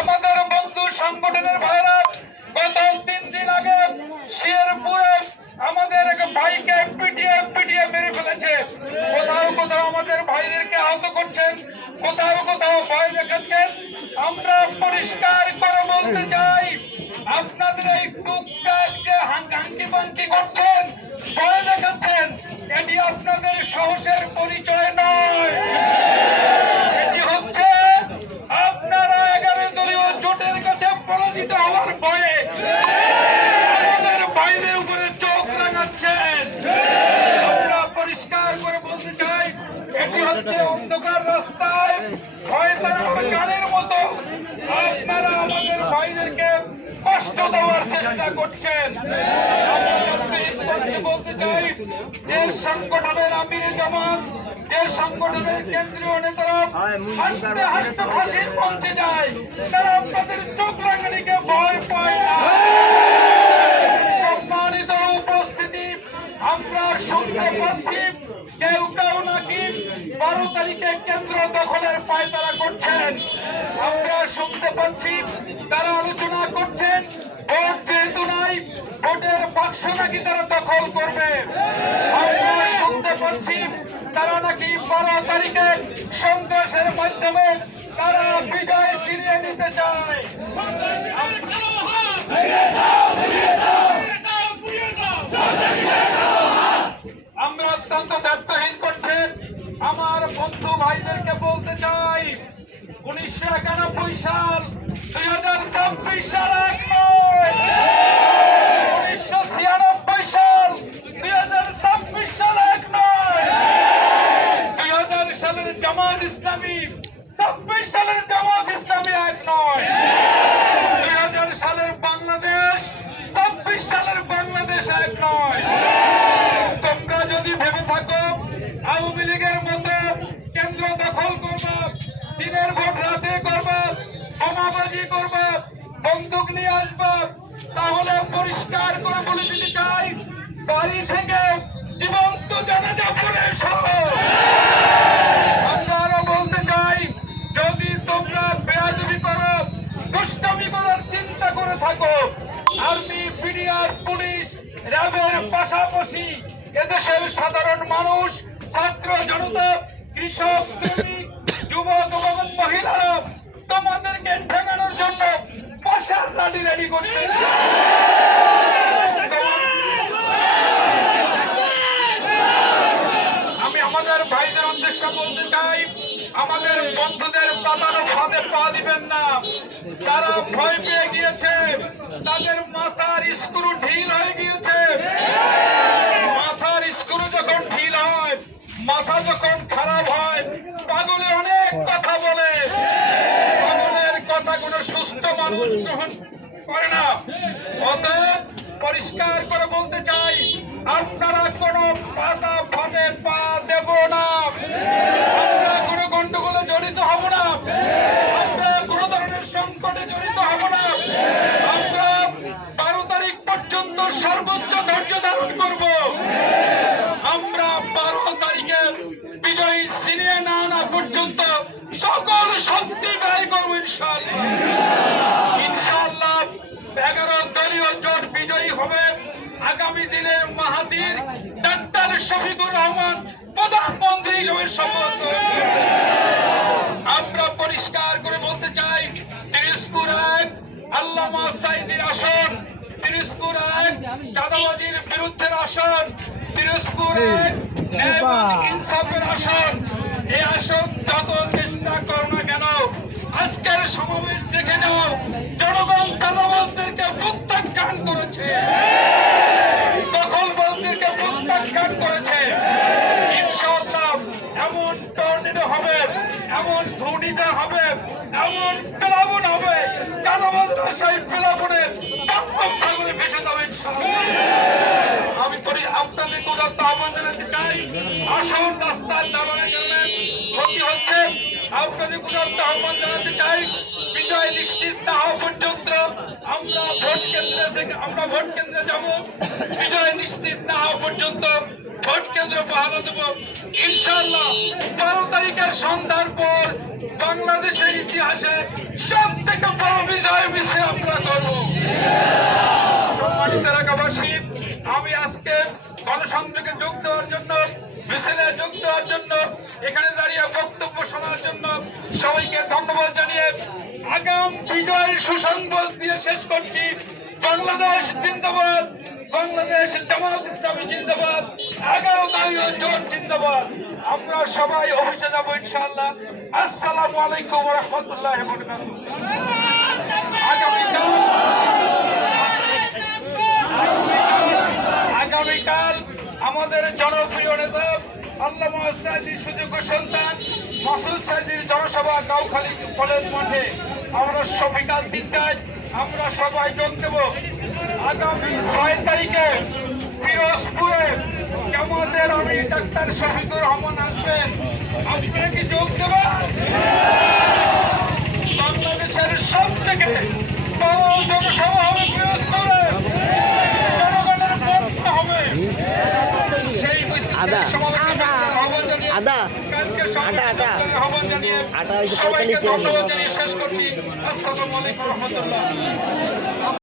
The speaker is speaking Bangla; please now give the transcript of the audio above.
আমাদের বন্ধু সংগঠনের ভাইরা গত 3 দিন আগে শেরপুরে আমাদের এক ভাইকে পিটিয়ে মেরে ফেলেছে। কোথাও কোথাও আমাদের ভাইদেরকে আহত করছেন, কোথাও কোথাও ভয় দেখাচ্ছেন। আমরা পরিষ্কার করে বলতে চাই, আপনাদের এই টুকটাক যে হাঙ্কি পাঙ্কি করছেন, ভয় দেখাচ্ছেন, এটি আপনাদের সাহসের পরিচয় নয়। এটি হচ্ছে আপনারা 11 দলীয় জোটের কাছে পরাজিত হওয়ার ভয়ে আমাদের ভাইদের উপরে চোখ রাঙাচ্ছেন। আমরা পরিষ্কার করে বলতে চাই, এটি হচ্ছে অন্ধকার রাস্তায় ভয় তাড়ানোর গানের মতো আপনারা আমাদের ভাইদেরকে কষ্ট দেওয়ার চেষ্টা করছেন। বলতে চাই, যে সংগঠনের আমির জামাত, যে সংগঠনের কেন্দ্রীয় নেতারা হাসতে হাসতে ফাঁসির মঞ্চে যায়, তারা আপনাদের চোখ রাঙানিকে ভয় পায় না। সম্মানিত উপস্থিতি, আমরা শুনতে পাচ্ছি কেউ কেউ নাকি 12 তারিখে কেন্দ্র দখলের পায়তারা করছেন। আমরা শুনতে পাচ্ছি তারা আলোচনা করছেন, ভোট যেহেতু নাই, ভোটের বাক্স নাকি তারা দখল করবে। আমরা শুনতে পাচ্ছি তারা নাকি 12 তারিখে সন্ত্রাসের মাধ্যমে তারা বিজয় ছিনিয়ে নিতে চায়। আমরা অত্যন্ত দায়িত্বহীন করতে আমার বন্ধু ভাইদেরকে বলতে চাই, 1991 সাল 2026 সাল এক নয়, 1996 সাল 2026 সাল এক নয়, 2000 সালের জামাত ইসলামী 26 সালের জামাত ইসলামী এক নয়, 2000 সালের বাংলাদেশ 26 সালের বাংলাদেশ এক নয়। তোমরা যদি ভেবে থাকো আওয়ামী লীগের মতো কেন্দ্র দখল করবা, দিনের ভোট রাতে করবা, বোমাবাজি করবা, বন্দুক নিয়ে আসবা, তাহলে পরিষ্কার করে বলে দিতে চাই, বাড়ি থেকে জীবন্ত জানাজা পড়ে এসো। আমরা আরো বলতে চাই, যদি তোমরা বেয়াদবি করো, দুষ্টামি করার চিন্তা করে থাকো, আর্মি, বিডিআর, পুলিশ, র্যাবের পাশাপাশি এদেশের সাধারণ মানুষ, ছাত্র জনতা, কৃষক, শ্রমিক, যুবক এবং মহিলারা তোমাদেরকে ঠেকানোর জন্য পাশার লাঠি রেডি করছে। আমি আমাদের ভাইদের উদ্দেশ্যে বলতে চাই, আমাদের বন্ধুদের পাতানো ফাঁদে পা দিবেন না। তারা ভয় পেয়ে গিয়েছে, তাদের মাথার স্ক্রু ঢিল হয়ে গিয়েছে। মাথার স্ক্রু যখন ঢিল হয়, মাথা যখন খারাপ হয়, পাগলে অনেক কথা বলে। পাগলের কথা কোনো সুস্থ মানুষ গ্রহণ করে না। অতএব পরিষ্কার করে বলতে চাই, আপনারা কোনো পাতা ফাঁদে পা দেব না। আমরা কোনো গন্ডগোলে জড়িত হব না। আমরা কোনো ধরনের সংকটে জড়িত হব না। আমরা 12 তারিখ পর্যন্ত সর্বোচ্চ ধৈর্য ধারণ করব। আমরা 12 তারিখে বিজয়ী ছিনিয়ে না আনা পর্যন্ত সকল শক্তি ব্যয় করব ইনশাআল্লাহ। ইনশাআল্লাহ 11 দলীয় জোট বিজয়ী হবে। আগামী দিনে মাহাথির ডাক্তার শফিকুর রহমান প্রধানমন্ত্রী হিসেবে শপথ নেবেন। আমরা পরিষ্কার করে বলতে চাই, দিনাজপুর 1 আল্লামা সাঈদীর আসন, দিনাজপুর 1 চাঁদাবাজির বিরুদ্ধে আসন, দিনাজপুর 1 ইনসাফের আসন। এই আসন যত চেষ্টা করো না কেন, আজকের সমাবেশ দেখে যাও, জনগণ চাঁদাবাজদেরকে প্রত্যাখ্যান করেছে, দখলবাজদেরকে প্রত্যাখ্যান করেছে। ইনশাআল্লাহ এমন টর্নেডো হবে, এমন ঘূর্ণিঝড় হবে, এমন প্লাবন হবে, চাঁদাবাজরা সেই প্লাবনের সাগরে ভেসে যাবে ইনশাআল্লাহ। আমি আপনাদের উদাত্ত আহ্বান জানাতে চাই, আসল রাস্তায় দাঁড়ানোর জন্য ক্ষতি হচ্ছে। আপনাদের উদাত্ত আহ্বান জানাতে চাই, বিজয় নিশ্চিত না হওয়া পর্যন্ত আমরা ভোট কেন্দ্রে যাব। বিজয় নিশ্চিত না হওয়া পর্যন্ত ভোট কেন্দ্র পাহারা দেব ইনশাআল্লাহ। 12 তারিখের সন্ধ্যার পর বাংলাদেশের ইতিহাসে সব থেকে বড় বিজয় মিছিল আমরা করব। সম্মানিত এলাকাবাসী, আমি আজকে গণসংযোগে যোগ দেওয়ার জন্য, মিছিলে যোগ দেওয়ার জন্য, এখানে দাঁড়িয়ে বক্তব্য শোনার জন্য সবাইকে ধন্যবাদ জানিয়ে আগাম বিজয়ের সুসংবাদ দিয়ে শেষ করছি। বাংলাদেশ জিন্দাবাদ, বাংলাদেশ জামাত ইসলামী জিন্দাবাদ, 11 দলীয় জোট জিন্দাবাদ। আমরা সবাই অফিসে যাবো ইনশাআল্লাহ। আসসালামু আলাইকুম ওয়া রাহমাতুল্লাহি ওয়া বারাকাতুহু। আগামীকাল আমাদের জনপ্রিয় নেতা আল্লামা সাইদির সুযোগ্য সন্তান মাসুদ সাইদির জনসভা কাউখালী কলেজ মাঠে আমরা সবিকাল 3টায় আমরা সবাই যোগ দেব। আগামী 6 তারিখে পিরোজপুরে জামাতের আমির ডাক্তার শফিকুর রহমান আসবেন। আপনারা কি যোগ দেবেন? বাংলাদেশের সব থেকে বড় জনসভা হবে পিরোজপুরে, জনগণের পক্ষ হবে। সেই সবাইকে ধন্যবাদ জানিয়ে শেষ করছি। আসসালামু আলাইকুম রহমতুল্লাহ।